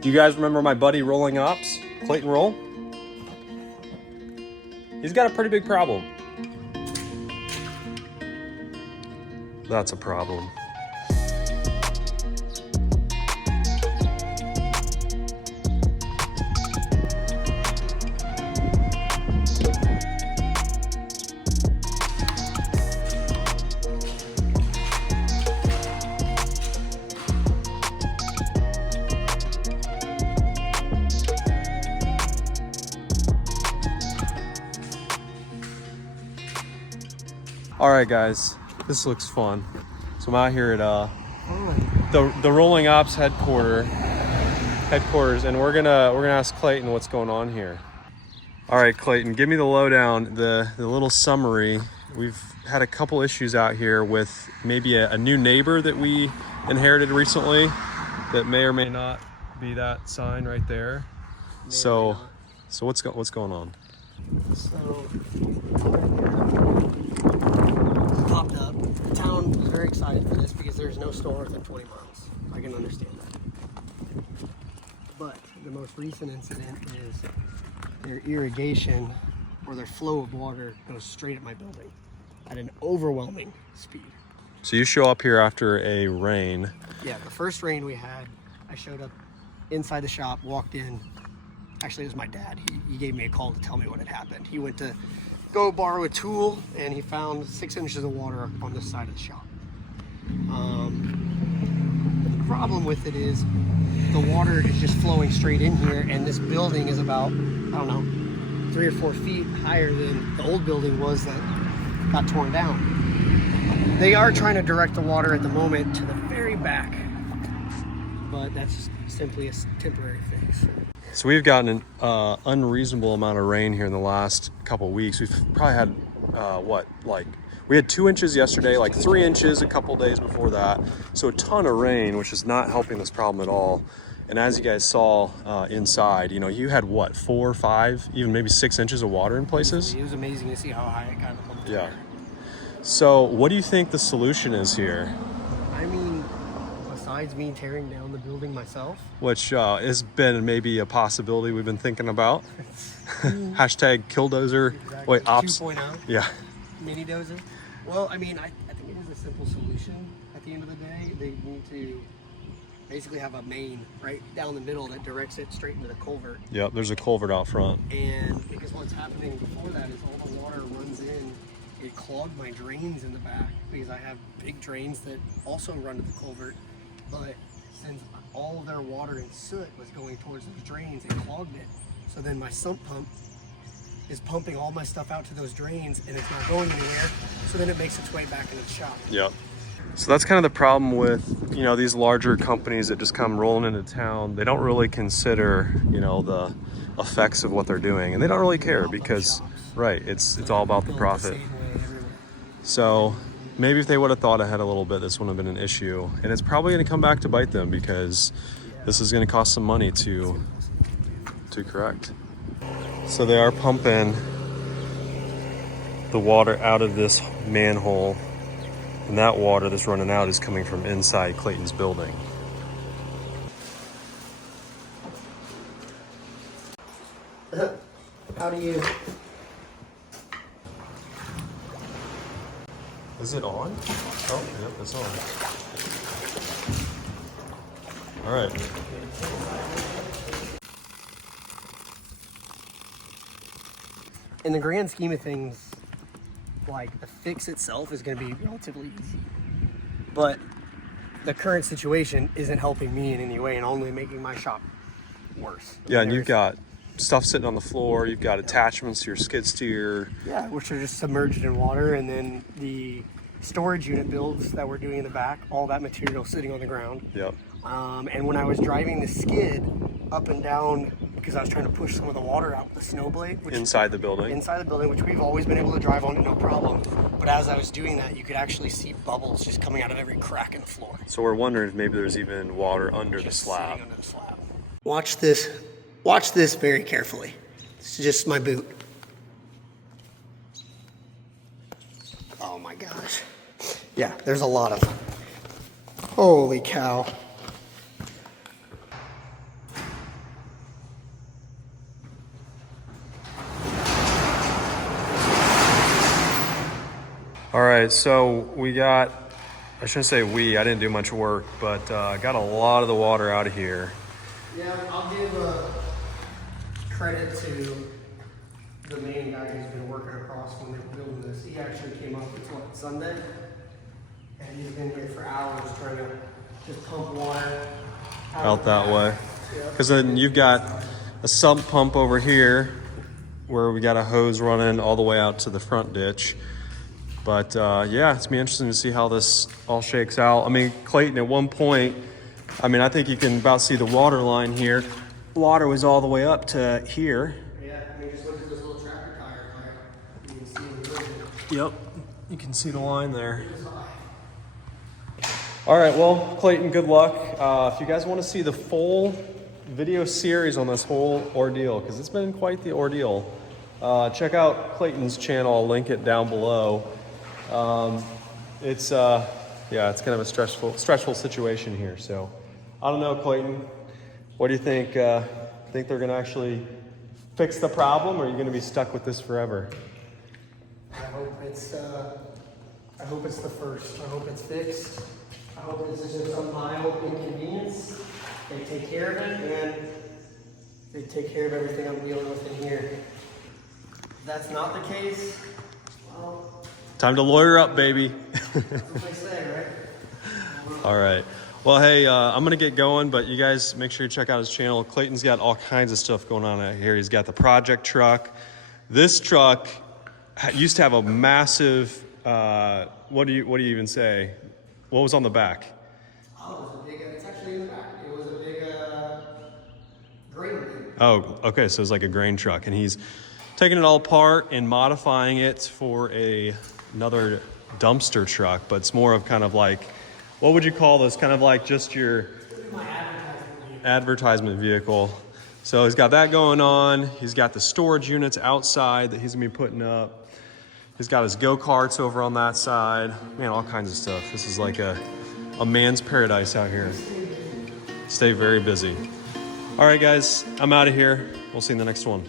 Do you guys remember my buddy Rolling Ops, Clayton Roll? He's got a pretty big problem. That's a problem. All right, guys, this looks fun. So I'm out here at the Rolling Ops headquarters, and we're gonna ask Clayton what's going on here. All right, Clayton, give me the lowdown, the little summary. We've had a couple issues out here with maybe a new neighbor that we inherited recently that may or may not be that sign right there. So what's going on? So popped up. The town is very excited for this because there's no storm within 20 miles. I can understand that. But the most recent incident is their irrigation or their flow of water goes straight at my building at an overwhelming speed. So you show up here after a rain. Yeah, the first rain we had, I showed up inside the shop, walked in. Actually, it was my dad. He gave me a call to tell me what had happened. He went to go borrow a tool and he found 6 inches of water on this side of the shop. The problem with it is the water is just flowing straight in here, and this building is about, I don't know, 3 or 4 feet higher than the old building was that got torn down. They are trying to direct the water at the moment to the very back, but that's simply a temporary fix. So we've gotten an unreasonable amount of rain here in the last couple of weeks. We've probably had, we had 2 inches yesterday, like 3 inches a couple days before that. So a ton of rain, which is not helping this problem at all. And as you guys saw inside, you had what, 4, 5, even maybe 6 inches of water in places? It was amazing to see how high it kind of pumped. Yeah. So what do you think the solution is here? I mean, besides me tearing down the building myself, Which has been maybe a possibility we've been thinking about. Hashtag Killdozer. exactly. Wait, Ops. 2.0 Yeah. mini dozer. Well, I mean, I think it is a simple solution. At the end of the day, they need to basically have a main right down the middle that directs it straight into the culvert. Yep, there's a culvert out front. And because what's happening before that is all the water runs in. It clogged my drains in the back because I have big drains that also run to the culvert. But since all of their water and soot was going towards those drains, it clogged it. So then my sump pump is pumping all my stuff out to those drains and it's not going anywhere. So then it makes its way back into the shop. Yep. So that's kind of the problem with, these larger companies that just come rolling into town. They don't really consider, the effects of what they're doing, and they don't really care because, right, it's all about the profit. So maybe if they would have thought ahead a little bit, this wouldn't have been an issue. And it's probably going to come back to bite them because this is going to cost some money to correct. So they are pumping the water out of this manhole, and that water that's running out is coming from inside Clayton's building. How do you... Is it on? Oh, yep, it's on. All right. In the grand scheme of things, like, the fix itself is going to be relatively easy. But the current situation isn't helping me in any way and only making my shop worse. Yeah, and you've got stuff sitting on the floor. You've got attachments to your skid steer. Yeah, which are just submerged in water, and then the storage unit builds that we're doing in the back, all that material sitting on the ground. Yep. And when I was driving the skid up and down, because I was trying to push some of the water out with the snow blade, which Inside the building. inside the building, which we've always been able to drive on, no problem. But as I was doing that, you could actually see bubbles just coming out of every crack in the floor. So we're wondering if maybe there's even water under the Just slab. sitting under the slab. Watch this. Watch this very carefully. It's just my boot. Oh my gosh. Yeah, there's a lot of them. Holy cow. All right, so we got, I shouldn't say I didn't do much work, but got a lot of the water out of here. Yeah, I'll give credit to the main guy who's been working across when they were building this. He actually came up, it's what, Sunday? And he's been here for hours trying to just pump water Out that way. Yep. Because then you've got a sump pump over here where we got a hose running all the way out to the front ditch. But yeah, it's gonna be interesting to see how this all shakes out. I mean, Clayton, at one point, I mean, I think you can about see the water line here. Water was all the way up to here. Yeah, I mean, just look at this little tractor tire. You can see the river. Yep, you can see the line there. All right, well, Clayton, good luck. If you guys want to see the full video series on this whole ordeal, because it's been quite the ordeal, check out Clayton's channel. I'll link it down below. It's it's kind of a stressful situation here. So I don't know, Clayton, what do you think? Think they're going to actually fix the problem, or are you going to be stuck with this forever? I hope it's the first. I hope it's fixed. I hope this isn't some mild inconvenience. They take care of it, and they take care of everything I'm dealing with in here. If that's not the case, well, Time to lawyer up, baby. that's what they say, right? All right. Well, hey, I'm going to get going, but you guys make sure you check out his channel. Clayton's got all kinds of stuff going on out here. He's got the project truck. This truck used to have a massive, what do you even say? What was on the back? Oh, it was a big, it's actually in the back. It was a big grain bin. Oh, okay, so it's like a grain truck, and he's taking it all apart and modifying it for another dumpster truck, but it's more of kind of like, what would you call this? Kind of like just your advertisement vehicle. So he's got that going on. He's got the storage units outside that he's gonna be putting up. He's got his go-karts over on that side. Man, all kinds of stuff. This is like a man's paradise out here. Stay very busy. All right, guys, I'm out of here. We'll see you in the next one.